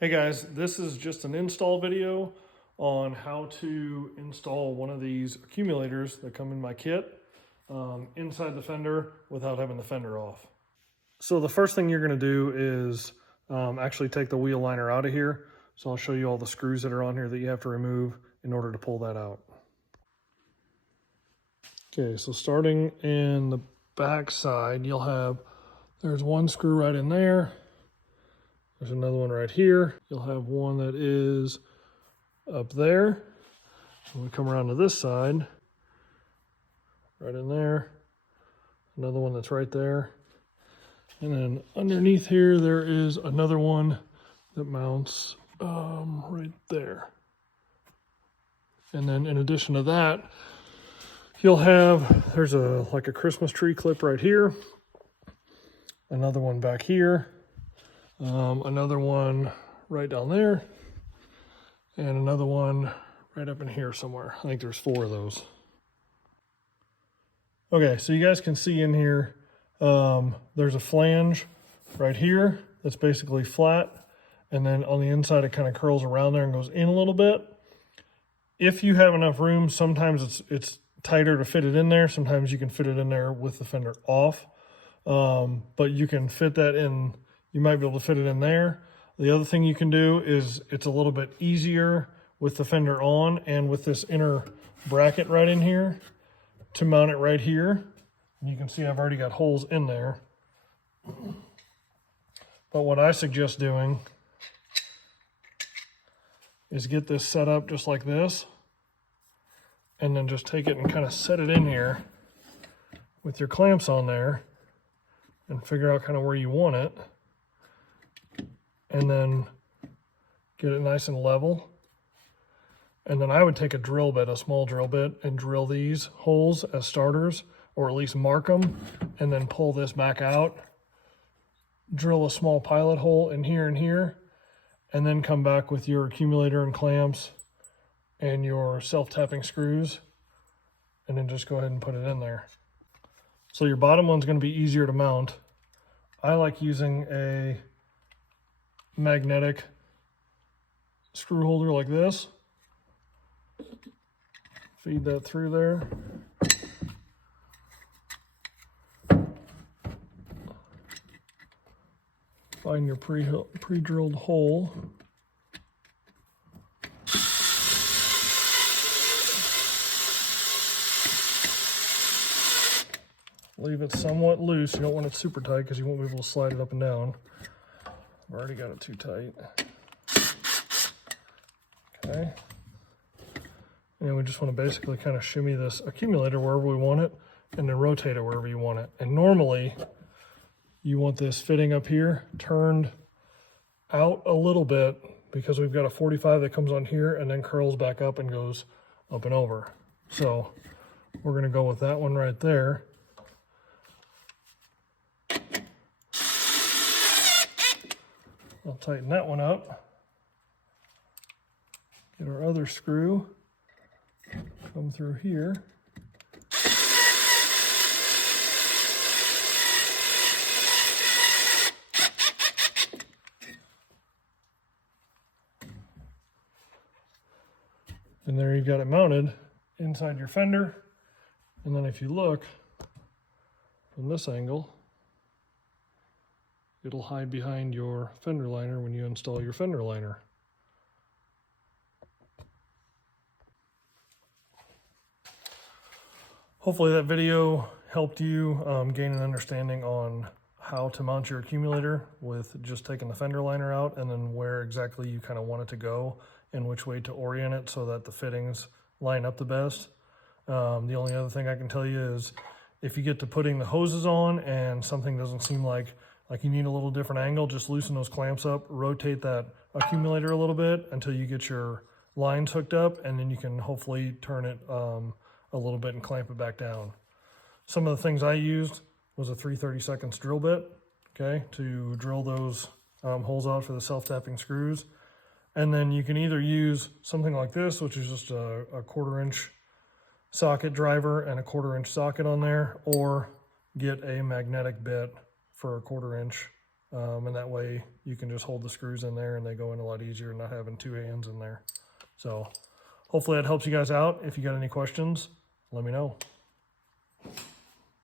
Hey guys, this is just an install video on how to install one of these accumulators that come in my kit inside the fender without having the fender off. So the first thing you're going to do is actually take the wheel liner out of here. So I'll show you all the screws that are on here that you have to remove in order to pull that out. Okay, so starting in the back side, you'll have, there's one screw right in there. There's another one right here. You'll have one that is up there. When we come around to this side, right in there, another one that's right there. And then underneath here, there is another one that mounts right there. And then in addition to that, you'll have, there's like a Christmas tree clip right here, another one back here, another one right down there, and another one right up in here somewhere. I think there's 4 of those. Okay, so you guys can see in here, there's a flange right here that's basically flat, and then on the inside it kind of curls around there and goes in a little bit. If you have enough room, sometimes it's tighter to fit it in there. Sometimes you can fit it in there with the fender off, but you can fit that in. You might be able to fit it in there. The other thing you can do is it's a little bit easier with the fender on and with this inner bracket right in here to mount it right here. And you can see I've already got holes in there. But what I suggest doing is get this set up just like this, and then just take it and kind of set it in here with your clamps on there and figure out kind of where you want it. And then get it nice and level. And then I would take a drill bit, a small drill bit, and drill these holes as starters, or at least mark them, and then pull this back out. Drill a small pilot hole in here and here, and then come back with your accumulator and clamps and your self-tapping screws, and then just go ahead and put it in there. So your bottom one's going to be easier to mount. I like using a magnetic screw holder like this. Feed that through there. Find your pre-drilled hole. Leave it somewhat loose. You don't want it super tight because you won't be able to slide it up and down. I've already got it too tight. Okay. And we just want to basically kind of shimmy this accumulator wherever we want it, and then rotate it wherever you want it. And normally, you want this fitting up here turned out a little bit because we've got a 45 that comes on here and then curls back up and goes up and over. So we're going to go with that one right there. I'll tighten that one up. Get our other screw. Come through here. And there you've got it mounted inside your fender. And then if you look from this angle, it'll hide behind your fender liner when you install your fender liner. Hopefully that video helped you gain an understanding on how to mount your accumulator with just taking the fender liner out, and then where exactly you kind of want it to go and which way to orient it so that the fittings line up the best. The only other thing I can tell you is if you get to putting the hoses on and something doesn't seem like you need a little different angle, just loosen those clamps up, rotate that accumulator a little bit until you get your lines hooked up, and then you can hopefully turn it a little bit and clamp it back down. Some of the things I used was a 3/32 drill bit, okay, to drill those holes out for the self-tapping screws. And then you can either use something like this, which is just a 1/4 inch socket driver and a 1/4 inch socket on there, or get a magnetic bit for a 1/4 inch And that way you can just hold the screws in there and they go in a lot easier, not having two hands in there. So hopefully that helps you guys out. If you got any questions, let me know.